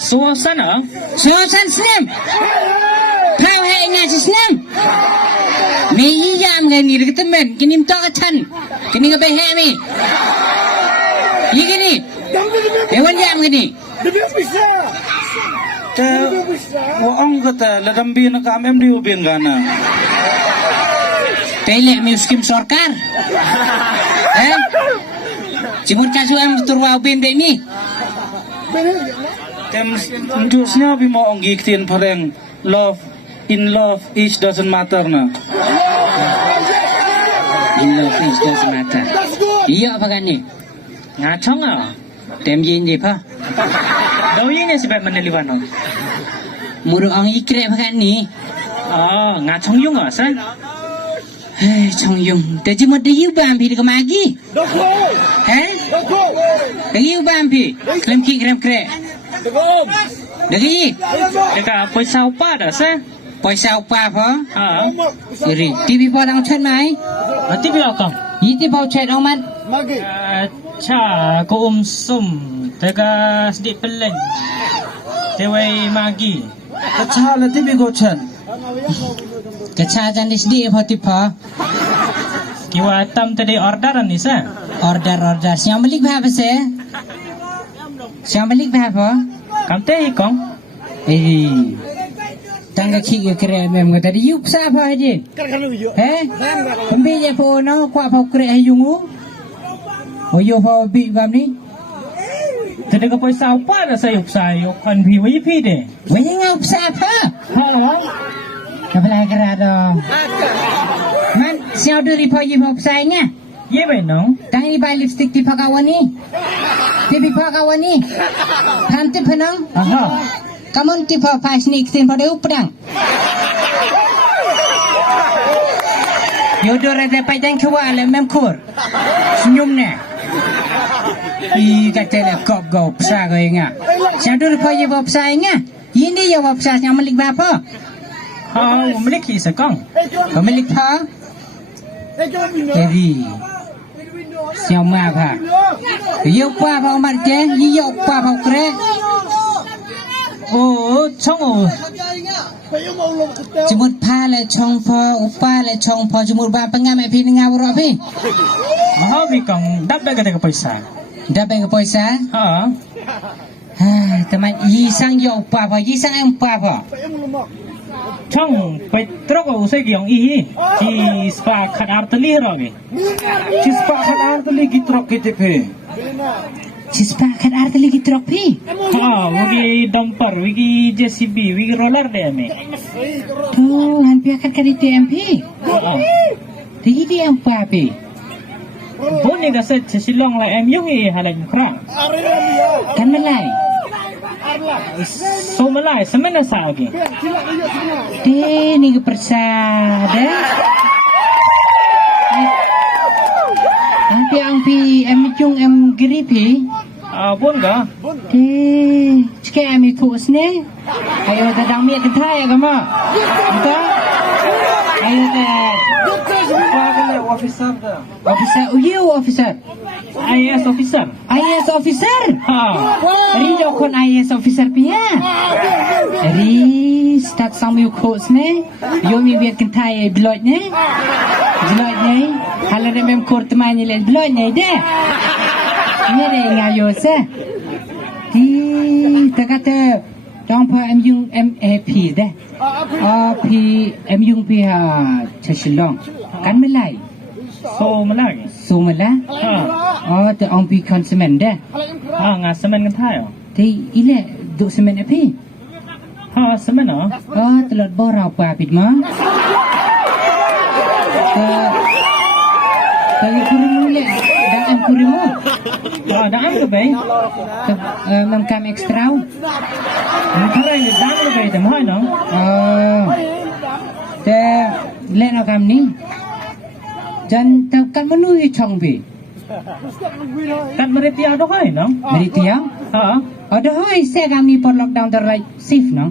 Suasana Senam. Kau hai ngaji senam. Ni jam ni dekat teman. Kini minta acan. Kini ke behek ni. Ni kini. Ewan jam kini. Waong kata ladambi na kami di ubin gana. Pelek miskim sorkar. Cimur kasu am turwa ubin dek ni. Tem jusnya bi mo ong giktin pareng love in love each doesn't matter na. In love is doesn't matter. Iya apa kan ni? ngachong à Tem yin je pa. đâu yên là sebab mana liwan noi Muru ang ikrek apa kan ni? ngachong yung à san Chong yung. Te cimur de yu bam pi de magi. De yu bam pi. Klem ki krem krek. Dagi. dekat poi sao pa dah san Poi sao pa pho. Iri. TV po dang chat mai. nanti bila kau Yi ti po chat ong man. cha ko sum dekat sedikit pelan tewai magi Kacha la tibi go chan. Kecha jan di sdi pho ti pho. kiwa tam tadi orderan ni san Order. Siang balik ba se? Siang balik ba pho? kam te kong Iri. Tangga ki ke kre mem kata di yup sa pho ji. Pembi je pho no kwa pho kre hayungu. Oyo pho bi gam ni. tadi dekat poi sao pa dah sayup sayup kan pi wi pi de Wei ngau sa pho. ha Kepala kerada. Man, siapa duri pagi mau pesaingnya? ye bai nong Tang ini bay lipstick di pakawan ni. Di pakawan ni. Hantu penang. Kamu tipe pas ni kitin pada upang. Yodor ada pajang kuat le memkur. Senyum ni. Kata le kop go pesah kau ingat. Siapa duri pagi mau pesaingnya? Ini ya mau pesah yang melik berapa? memiliki sekong Pemilik ha? Jadi siapa apa? Yo pa pa mat je, yo pa pa kre. chong Jemut pa le chong pho, upa le chong pho jemut ba pengam pi ngau ro pi. bi kong dap dah kata paisa Dapat ke poisa? Teman yi sang yo pa pa, yi sang em pa pa. chong pai trok usai giong i ci spa khat artli ro ni Chispa kadar tuli gitrok kitipe. Cispa kan arti lagi trok pi. wigi dumper wigi JCB wigi roller deh me Tu han pi akan kali TMP. Ti di em pa pi. bon ni dah set silong lai em yung i halai krang Kan melai. so malai semena sa lagi Deh ni ke persada. Ampi ampi em chung em gripi. bon ga Deh cike em ikut ne. Ayo dadang mi ke thai ke ma. Kita. Ayo dah. Officer da. Officer, you officer. IAS officer IAS officer. ha Ri dokon IAS officer pia. Ri start sang mi course ne. Yo mi biat kan thai blog ne. Blog ne. Hala de mem court mani le blog ne de. Ni de ngayo se. Di takata dong pa em yung MAP de. P em yung pi ha chashilong. Kan melai. so malai Sumala. Te ong pi konsumen de. ngah semen kan thai Ti ile duk semen api. semen Telot borau pa pit ma. Bagi kurimu le. Dah em kurimu. dah am ke bai Mam kam ekstra. Kara ni dah ke bai tem hai nong Te le no kam ni. Jan tau kan menui chong pi. kan mereti ada hai nong Mari tiang. Ada hoi se kam ni por lockdown ter like safe no.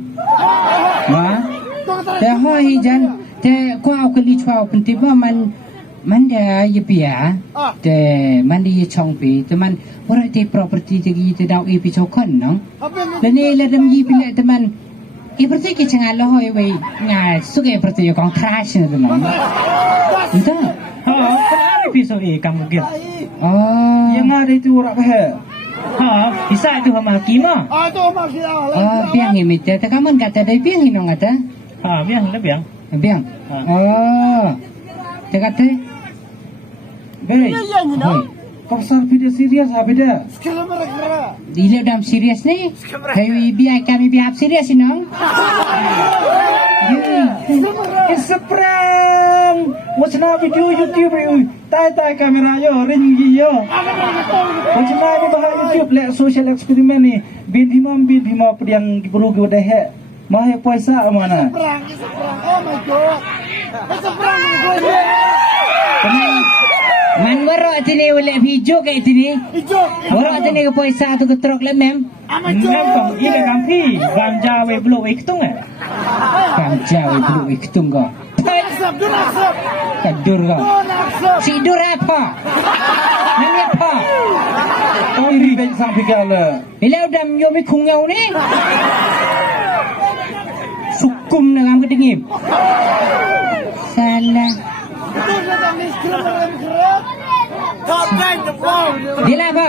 Wa. Te hoi jan te ko au ke li chwa pun tiba man Manda ye pia te mandi ye chongpi teman ora te property te gi te dau e pi chokon no le ne le dam yi pile teman e property ke changa lo hoi we nga su ke property yo kong trash ne teman enta Ha, kan ada pisau kamu gitu. oh Yang ada itu orang kaya. Ha, bisa itu sama kima. oh biang ye mit te kaman kata dai biang ino ngata Ha, biang le biang. biang oh te kata Baik. hoi Pasal video serius apa dia? Dile dam serius ni kai biai kami biap serius ino It's a prank. What's now video YouTube? Tai kamera yo, ring yo. What's now ni bahas YouTube le social experiment ni. Bin himam yang perlu kita dah. Mah puasa mana? Man waro atini ule video ke atini waro atini ke poisa tu ketrok le mem Memang ini kampi, ganja we blow iktung eh. kam jawe bulu iktung go kadur go si dur apa nami apa Oh ini banyak sampai kala. bila udah yomi kungau ni sukum na kam kedengip salah bila apa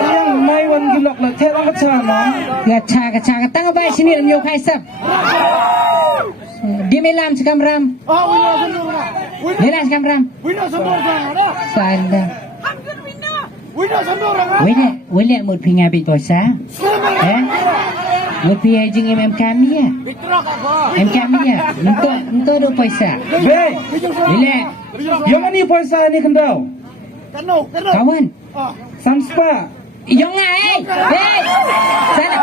Yang mai wan gilak lah, terang kacana. gacha tang ba sini lam yo khai sap di melam sekam ram Lelas kam ram salah wele một phi nhà bị tội xá một phi ai jing em kami ya em kami ya untuk do paisa Baik. wele Yang ni puasa ni kendau. kawan Samspa. yang ai sana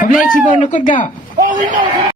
Kau boleh cipau nukut kau